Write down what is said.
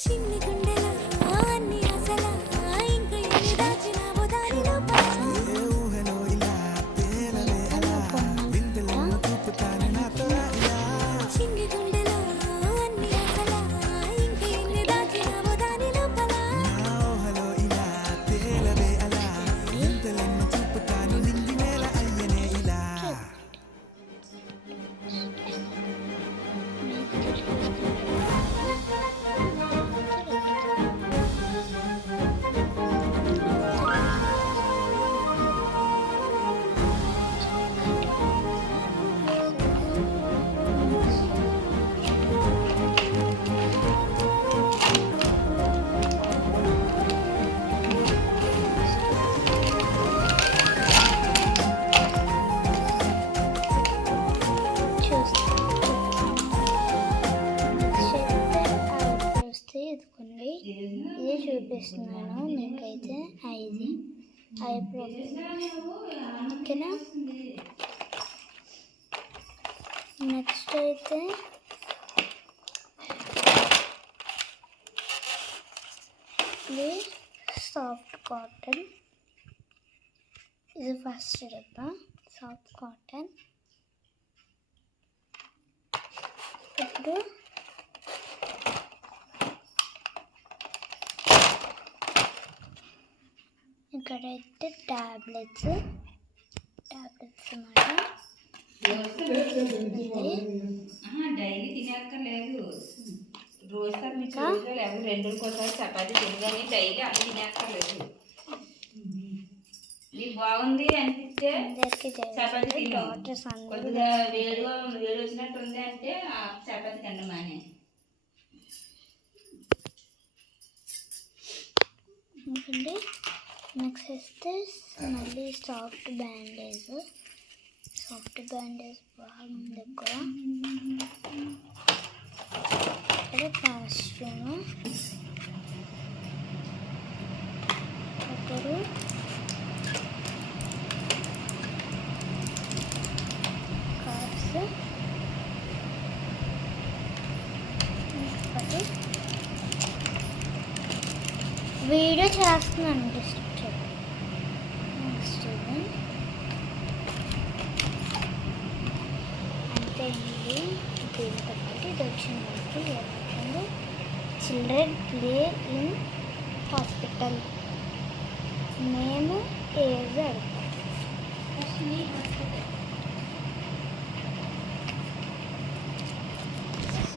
చిన్ని గుండెల అన్ని ఆశల ఇంకా ఎన్ని దాచినావో దాని లోపల ఊహలో ఇలా తేలవే అలా విందులను చూపుతాను నాతో ఇలా చిన్ని గుండెల అన్ని ఆశల ఇంకా ఎన్ని దాచినావో దాని లోపల నా ఊహలో ఇలా తేలవే అలా విందులను చూపుతాను నింగి నేల అయ్యనే ఇలా ఇదిగోండి ఇది చూపిస్తున్నాను మీకైతే ఇది ఐబ్రో ఓకేనా. నెక్స్ట్ అయితే ఇది సాఫ్ట్ కాటన్, ఇది ఫస్ట్ డబ్బా సాఫ్ట్ కాటన్. ఇప్పుడు ఇక్కడైతే టాబ్లెట్స్ అన్నమాట. డైలీ తినేక్కర్లేదు, రోజుసారి మీకు లేకపోతే 2 రోజులకోసారి చపాతీ తినగానే డైలీ అవి తినేక్కర్లేదు. మీకు బాగుంది అనిపిస్తే చపాతీ తినండి. కొద్దిగా వేడి వచ్చినట్టు ఉంది అంటే చపాతీ తినడం మానే. ఓకే, నెక్స్ట్ వస్తే మళ్ళీ సాఫ్ట్ బ్యాండేజ్ బాగుంది. ఇక్కడ కాస్ట్యూమ్ ఒకరు కార్స్ వీడియో చేస్తున్నాను డిస్క్రిప్షన్. నెక్స్ట్ అంతే అండి. దీని తగ్గట్టు ఇది వచ్చింది. ఏమవుతుంది, చిల్డ్రన్ ప్లే ఇన్ హాస్పిటల్, మేము ఏజ్ అడుగుతాం.